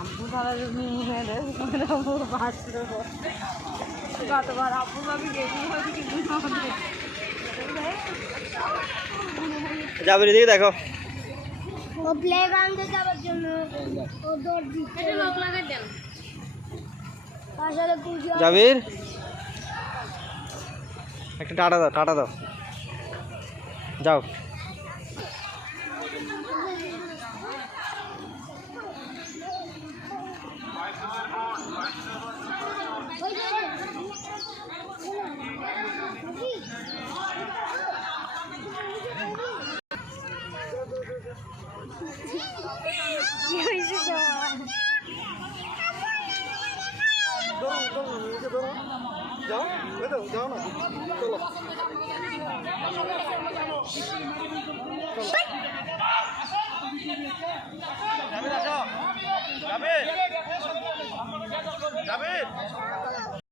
আব্বু তারা যদি গতবার আব্বু ভাবি গেছি কিন্তু যাবে দিকে দেখো ও প্লেগ্রাউন্ডে যাওয়ার জন্য ও দৌড় দিচ্ছে লোক লাগাই দেন আসলে পুজো জাবির একটা টাটা দাও যাও যাও না চলো যাবে